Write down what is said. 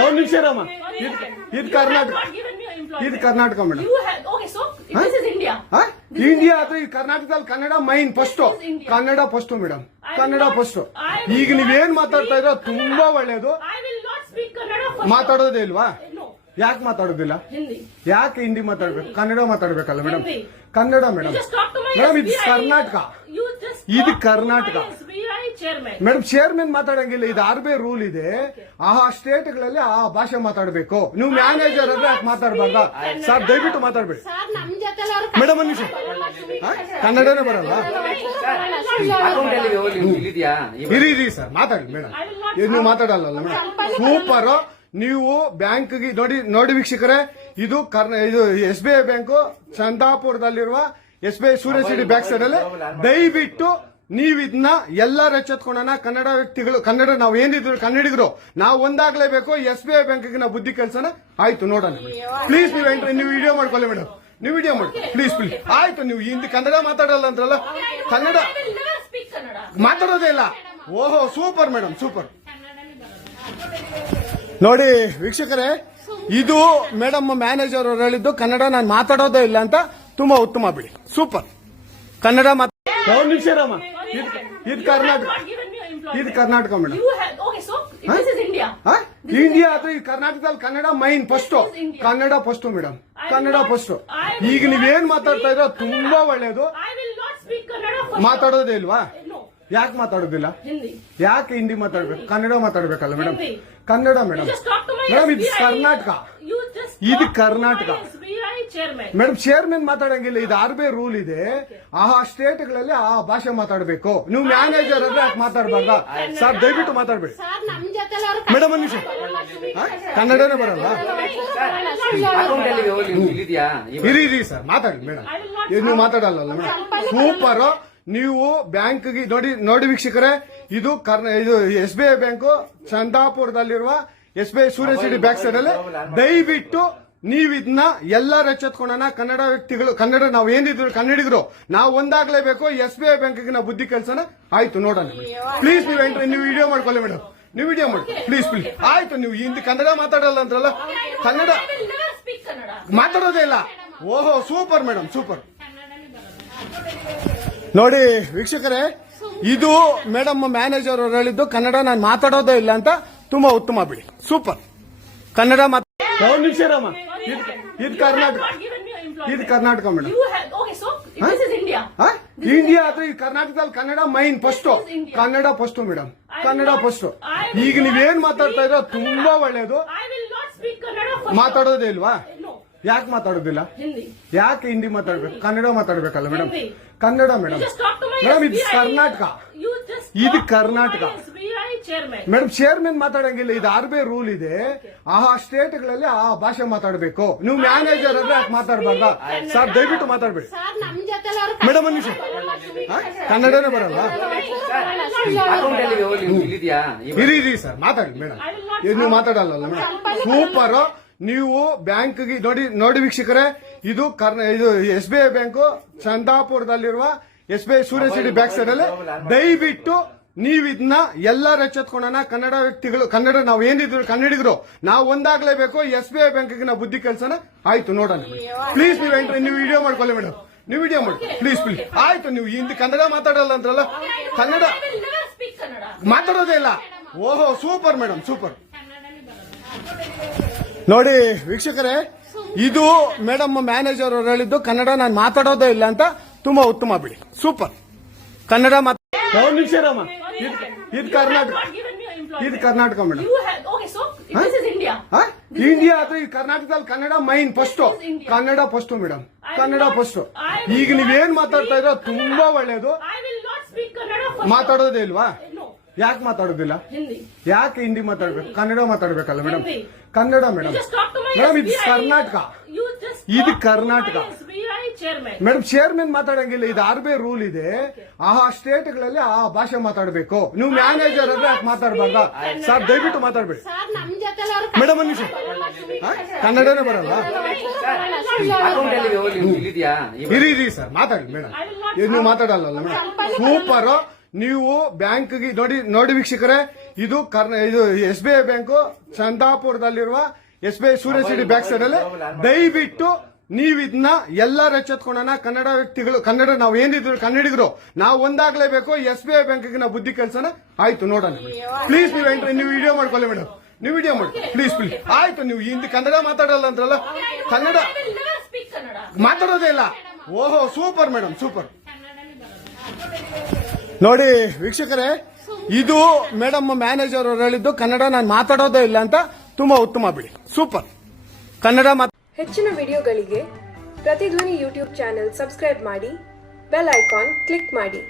ಒಂದು ನಿಮಿಷ ರಾಮ. ಇದು ಕರ್ನಾಟಕ, ಇದು ಕರ್ನಾಟಕ ಮೇಡಮ್. ಇಂಡಿಯಾ ಅದು ಈ ಕರ್ನಾಟಕದಲ್ಲಿ Kannada main first, Kannada first madam, Kannada first. ಈಗ ನೀವೇನ್ ಮಾತಾಡ್ತಾ ಇರೋ ತುಂಬಾ ಒಳ್ಳೇದು. ಮಾತಾಡೋದೇ ಇಲ್ವಾ? ಯಾಕೆ ಮಾತಾಡೋದಿಲ್ಲ? ಯಾಕೆ ಹಿಂದಿ ಮಾತಾಡ್ಬೇಕು? ಕನ್ನಡ ಮಾತಾಡ್ಬೇಕಲ್ಲ ಮೇಡಮ್. ಕನ್ನಡ ಮೇಡಮ್. ಮೇಡಮ್ ಇದು ಕರ್ನಾಟಕ, ಇದು ಕರ್ನಾಟಕ ಮೇಡಮ್. ಚೇರ್ಮನ್ ಮಾತಾಡಂಗಿಲ್ಲ, ಇದು ಆರ್ಬಿ ರೂಲ್ ಇದೆ. ಆ ಸ್ಟೇಟ್ಗಳಲ್ಲಿ ಆ ಭಾಷೆ ಮಾತಾಡಬೇಕು. ನೀವು ಮ್ಯಾನೇಜರ್ ಆದ್ರೆ ಯಾಕೆ ಮಾತಾಡ್ಬಾರ್ದ ಸರ್? ದಯವಿಟ್ಟು ಮಾತಾಡ್ಬೇಡಿ ಮೇಡಮ್. ಒಂದು ನಿಮಿಷ, ಕನ್ನಡನೇ ಬರಲ್ಲ? ಇರಿ ಸರ್, ಮಾತಾಡಿ ಮೇಡಮ್. ನೀವು ಮಾತಾಡಲ್ಲ ಮೇಡಮ್. ಸೂಪರ್. ನೀವು ಬ್ಯಾಂಕ್ಗೆ ನೋಡಿ ವೀಕ್ಷಕರೇ, ಇದು SBI ಬ್ಯಾಂಕು ಚಂದಾಪುರದಲ್ಲಿರುವ SBI ಸೂರ್ಯ ಸಿಟಿ ಬ್ಯಾಕ್ ಸೈಡ್ ಅಲ್ಲಿ. ದಯವಿಟ್ಟು ನೀವು ಇದನ್ನ ಎಲ್ಲರೂ ಎಚ್ಚೆತ್ಕೊಳ್ಳೋಣ. ಕನ್ನಡ ವ್ಯಕ್ತಿಗಳು, ಕನ್ನಡ ನಾವು ಏನಿದ್ರು ಕನ್ನಡಿಗರು ನಾವು ಒಂದಾಗ್ಲೇಬೇಕು. SBI ಬ್ಯಾಂಕ್ಗೆ ನಾವು ಬುದ್ಧಿ ಕಲ್ಸೋಣ. ಆಯ್ತು, ನೋಡೋಣ ಪ್ಲೀಸ್. ನೀವು ವಿಡಿಯೋ ಮಾಡ್ಕೊಳ್ಳಿ ಮೇಡಮ್, ನೀವು ವಿಡಿಯೋ ಮಾಡಿ ಪ್ಲೀಸ್ ಪ್ಲೀಸ್. ಆಯ್ತು, ನೀವು ಹಿಂದಿ ಕನ್ನಡ ಮಾತಾಡಲ್ಲ ಅಂದ್ರಲ್ಲ, ಕನ್ನಡ ಮಾತಾಡೋದೇ ಇಲ್ಲ. ಓಹೋ, ಸೂಪರ್ ಮೇಡಮ್, ಸೂಪರ್. ನೋಡಿ ವೀಕ್ಷಕರೇ, ಇದು ಮೇಡಮ್ ಮ್ಯಾನೇಜರ್ ಅವರು ಹೇಳಿದ್ದು ಕನ್ನಡ ನಾನು ಮಾತಾಡೋದೇ ಇಲ್ಲ ಅಂತ. ತುಂಬಾ ಉತ್ತಮ ಬಿಡಿ, ಸೂಪರ್. ಕನ್ನಡ ಒಂದು ನಿಮಿಷ ರಾಮ. ಇದು ಕರ್ನಾಟಕ, ಇದು ಕರ್ನಾಟಕ ಮೇಡಮ್. ಇಂಡಿಯಾ ಅದು ಈ ಕರ್ನಾಟಕದಲ್ಲಿ Kannada main first, Kannada first madam, Kannada first. ಈಗ ನೀವೇನ್ ಮಾತಾಡ್ತಾ ಇರೋ ತುಂಬಾ ಒಳ್ಳೇದು. ಮಾತಾಡೋದೇ ಇಲ್ವಾ? ಯಾಕೆ ಮಾತಾಡೋದಿಲ್ಲ? ಯಾಕೆ ಹಿಂದಿ ಮಾತಾಡ್ಬೇಕು? ಕನ್ನಡ ಮಾತಾಡ್ಬೇಕಲ್ಲ ಮೇಡಮ್. ಕನ್ನಡ ಮೇಡಮ್. ಮೇಡಮ್ ಇದು ಕರ್ನಾಟಕ, ಇದು ಕರ್ನಾಟಕ ಮೇಡಮ್. ಚೇರ್ಮನ್ ಮಾತಾಡಂಗಿಲ್ಲ, ಇದು ಆರ್ಬಿ ರೂಲ್ ಇದೆ. ಆ ಸ್ಟೇಟ್ಗಳಲ್ಲಿ ಆ ಭಾಷೆ ಮಾತಾಡಬೇಕು. ನೀವು ಮ್ಯಾನೇಜರ್ ಆದ್ರೆ ಯಾಕೆ ಮಾತಾಡ್ಬಾರ್ದ ಸರ್? ದಯವಿಟ್ಟು ಮಾತಾಡ್ಬೇಡಿ ಮೇಡಮ್. ಒಂದು ನಿಮಿಷ, ಕನ್ನಡನೇ ಬರಲ್ಲ? ಇರಿ ಸರ್, ಮಾತಾಡಿ ಮೇಡಮ್. ನೀವು ಮಾತಾಡಲ್ಲ ಮೇಡಮ್. ಸೂಪರ್. ನೀವು ಬ್ಯಾಂಕ್ಗೆ ನೋಡಿ ವೀಕ್ಷಕರೇ, ಇದು SBI ಬ್ಯಾಂಕು ಚಂದಾಪುರದಲ್ಲಿರುವ SBI ಸೂರ್ಯ ಸಿಟಿ ಬ್ಯಾಕ್ ಸೈಡ್ ಅಲ್ಲಿ. ದಯವಿಟ್ಟು ನೀವು ಇದನ್ನ ಎಲ್ಲರೂ ಎಚ್ಚೆತ್ಕೊಳ್ಳೋಣ. ಕನ್ನಡ ವ್ಯಕ್ತಿಗಳು, ಕನ್ನಡ ನಾವು ಏನಿದ್ರು ಕನ್ನಡಿಗರು ನಾವು ಒಂದಾಗ್ಲೇಬೇಕು. SBI ಬ್ಯಾಂಕ್ಗೆ ನಾವು ಬುದ್ಧಿ ಕಲ್ಸೋಣ. ಆಯ್ತು, ನೋಡೋಣ ಪ್ಲೀಸ್. ನೀವು ವಿಡಿಯೋ ಮಾಡ್ಕೊಳ್ಳಿ ಮೇಡಮ್, ನೀವು ವಿಡಿಯೋ ಮಾಡಿ ಪ್ಲೀಸ್ ಪ್ಲೀಸ್. ಆಯ್ತು, ನೀವು ಹಿಂದಿ ಕನ್ನಡ ಮಾತಾಡಲ್ಲ ಅಂದ್ರಲ್ಲ, ಕನ್ನಡ ಮಾತಾಡೋದೇ ಇಲ್ಲ. ಓಹೋ, ಸೂಪರ್ ಮೇಡಮ್, ಸೂಪರ್. ನೋಡಿ ವೀಕ್ಷಕರೇ, ಇದು ಮೇಡಮ್ ಮ್ಯಾನೇಜರ್ ಅವರು ಹೇಳಿದ್ದು ಕನ್ನಡ ನಾನು ಮಾತಾಡೋದೇ ಇಲ್ಲ ಅಂತ. ತುಂಬಾ ಉತ್ತಮ ಬಿಡಿ, ಸೂಪರ್. ಕನ್ನಡ ಒಂದು ನಿಮಿಷ ರಾಮ. ಇದು ಕರ್ನಾಟಕ, ಇದು ಕರ್ನಾಟಕ ಮೇಡಮ್. ಇಂಡಿಯಾ ಅದು ಈ ಕರ್ನಾಟಕದಲ್ಲಿ Kannada main first, Kannada first madam, Kannada first. ಈಗ ನೀವೇನ್ ಮಾತಾಡ್ತಾ ಇರೋ ತುಂಬಾ ಒಳ್ಳೇದು. ಮಾತಾಡೋದೇ ಇಲ್ವಾ? ಯಾಕೆ ಮಾತಾಡೋದಿಲ್ಲ? ಯಾಕೆ ಹಿಂದಿ ಮಾತಾಡ್ಬೇಕು? ಕನ್ನಡ ಮಾತಾಡ್ಬೇಕಲ್ಲ ಮೇಡಮ್. ಕನ್ನಡ ಮೇಡಮ್. ಮೇಡಮ್ ಇದು ಕರ್ನಾಟಕ, ಇದು ಕರ್ನಾಟಕ ಮೇಡಮ್. ಚೇರ್ಮನ್ ಮಾತಾಡಂಗಿಲ್ಲ, ಇದು ಆರ್ಬಿ ರೂಲ್ ಇದೆ. ಆ ಸ್ಟೇಟ್ಗಳಲ್ಲಿ ಆ ಭಾಷೆ ಮಾತಾಡಬೇಕು. ನೀವು ಮ್ಯಾನೇಜರ್ ಆದ್ರೆ ಯಾಕೆ ಮಾತಾಡ್ಬಾರ್ದ ಸರ್? ದಯವಿಟ್ಟು ಮಾತಾಡ್ಬೇಡಿ ಮೇಡಮ್. ಒಂದು ನಿಮಿಷ, ಕನ್ನಡನೇ ಬರಲ್ಲ? ಇರಿ ಸರ್, ಮಾತಾಡಿ ಮೇಡಮ್. ನೀವು ಮಾತಾಡಲ್ಲ ಮೇಡಮ್. ಸೂಪರ್. ನೀವು ಬ್ಯಾಂಕ್ಗೆ ನೋಡಿ ವೀಕ್ಷಕರೇ, ಇದು SBI ಬ್ಯಾಂಕು ಚಂದಾಪುರದಲ್ಲಿರುವ SBI ಸೂರ್ಯ ಸಿಟಿ ಬ್ಯಾಕ್ ಸೈಡ್ ಅಲ್ಲಿ. ದಯವಿಟ್ಟು ನೀವು ಇದನ್ನ ಎಲ್ಲರೂ ಎಚ್ಚೆತ್ಕೊಳ್ಳೋಣ. ಕನ್ನಡ ವ್ಯಕ್ತಿಗಳು, ಕನ್ನಡ ನಾವು ಏನಿದ್ರು ಕನ್ನಡಿಗರು ನಾವು ಒಂದಾಗ್ಲೇಬೇಕು. SBI ಬ್ಯಾಂಕ್ಗೆ ನಾವು ಬುದ್ಧಿ ಕಲ್ಸೋಣ. ಆಯ್ತು, ನೋಡೋಣ ಪ್ಲೀಸ್. ನೀವು ವಿಡಿಯೋ ಮಾಡ್ಕೊಳ್ಳಿ ಮೇಡಮ್, ನೀವು ವಿಡಿಯೋ ಮಾಡಿ ಪ್ಲೀಸ್ ಪ್ಲೀಸ್. ಆಯ್ತು, ನೀವು ಹಿಂದಿ ಕನ್ನಡ ಮಾತಾಡಲ್ಲ ಅಂದ್ರಲ್ಲ, ಕನ್ನಡ ಮಾತಾಡೋದೇ ಇಲ್ಲ. ಓಹೋ, ಸೂಪರ್ ಮೇಡಮ್, ಸೂಪರ್. ನೋಡಿ ವೀಕ್ಷಕರೇ, ಇದು ಮೇಡಮ್ ಮ್ಯಾನೇಜರ್ ಅವರು ಹೇಳಿದ್ದು ಕನ್ನಡ ನಾನು ಮಾತಾಡೋದೇ ಇಲ್ಲ ಅಂತ. ತುಂಬಾ ಉತ್ತಮ ಬಿಡಿ, ಸೂಪರ್. ಕನ್ನಡ ಒಂದು ನಿಮಿಷ ರಾಮ. ಇದು ಕರ್ನಾಟಕ, ಇದು ಕರ್ನಾಟಕ ಮೇಡಮ್. ಇಂಡಿಯಾ ಅದು ಈ ಕರ್ನಾಟಕದಲ್ಲಿ Kannada main first, Kannada first madam, Kannada first. ಈಗ ನೀವೇನ್ ಮಾತಾಡ್ತಾ ಇರೋ ತುಂಬಾ ಒಳ್ಳೇದು. ಮಾತಾಡೋದೇ ಇಲ್ವಾ? ಯಾಕೆ ಮಾತಾಡೋದಿಲ್ಲ? ಯಾಕೆ ಹಿಂದಿ ಮಾತಾಡ್ಬೇಕು? ಕನ್ನಡ ಮಾತಾಡ್ಬೇಕಲ್ಲ ಮೇಡಮ್. ಕನ್ನಡ ಮೇಡಮ್. ಮೇಡಮ್ ಇದು ಕರ್ನಾಟಕ, ಇದು ಕರ್ನಾಟಕ ಮೇಡಮ್. ಚೇರ್ಮನ್ ಮಾತಾಡಂಗಿಲ್ಲ, ಇದು ಆರ್ಬಿ ರೂಲ್ ಇದೆ. ಆ ಸ್ಟೇಟ್ಗಳಲ್ಲಿ ಆ ಭಾಷೆ ಮಾತಾಡಬೇಕು. ನೀವು ಮ್ಯಾನೇಜರ್ ಆದ್ರೆ ಯಾಕೆ ಮಾತಾಡ್ಬಾರ್ದ ಸರ್? ದಯವಿಟ್ಟು ಮಾತಾಡ್ಬೇಡಿ ಮೇಡಮ್. ಒಂದು ನಿಮಿಷ, ಕನ್ನಡನೇ ಬರಲ್ಲ? ಇರಿ ಸರ್, ಮಾತಾಡಿ ಮೇಡಮ್. ನೀವು ಮಾತಾಡಲ್ಲ ಮೇಡಮ್. ಸೂಪರ್. ನೀವು ಬ್ಯಾಂಕ್ಗೆ ನೋಡಿ ವೀಕ್ಷಕರೇ, ಇದು SBI ಬ್ಯಾಂಕು ಚಂದಾಪುರದಲ್ಲಿರುವ SBI ಸೂರ್ಯ ಸಿಟಿ ಬ್ಯಾಕ್ ಸೈಡ್ ಅಲ್ಲಿ ದಯವಿಟ್ಟು ನೀವು ಇದನ್ನ ಎಲ್ಲರೂ ಎಚ್ಚೆತ್ಕೊಳ್ಳೋಣ. ಕನ್ನಡ ವ್ಯಕ್ತಿಗಳು, ಕನ್ನಡ ನಾವು ಏನಿದ್ರು ಕನ್ನಡಿಗರು ನಾವು ಒಂದಾಗ್ಲೇಬೇಕು. SBI ಬ್ಯಾಂಕ್ಗೆ ನಾವು ಬುದ್ಧಿ ಕಲ್ಸೋಣ. ಆಯ್ತು, ನೋಡೋಣ ಪ್ಲೀಸ್. ನೀವು ವಿಡಿಯೋ ಮಾಡ್ಕೊಳ್ಳಿ ಮೇಡಮ್, ನೀವು ವಿಡಿಯೋ ಮಾಡಿ ಪ್ಲೀಸ್. ಆಯ್ತು, ನೀವು ಹಿಂದಿ ಕನ್ನಡ ಮಾತಾಡಲ್ಲ ಅಂದ್ರಲ್ಲ, ಕನ್ನಡ ಮಾತಾಡೋದೇ ಇಲ್ಲ. ಓಹೋ, ಸೂಪರ್ ಮೇಡಮ್, ಸೂಪರ್. ನೋಡಿ ವೀಕ್ಷಕರೇ, ಇದು ಮೇಡಮ್ ಮ್ಯಾನೇಜರ್ ಅವರು ಹೇಳಿದ್ದು ಕನ್ನಡ ನಾನು ಮಾತಾಡೋದೇ ಇಲ್ಲ ಅಂತ. ತುಂಬಾ ಉತ್ತಮ ಬಿಡಿ, ಸೂಪರ್. ಕನ್ನಡ ಹೆಚ್ಚಿನ ವಿಡಿಯೋಗಳಿಗೆ ಪ್ರತಿಧ್ವನಿ ಯೂಟ್ಯೂಬ್ ಚಾನೆಲ್ ಸಬ್ಸ್ಕ್ರೈಬ್ ಮಾಡಿ, ಬೆಲ್ ಐಕಾನ್ ಕ್ಲಿಕ್ ಮಾಡಿ.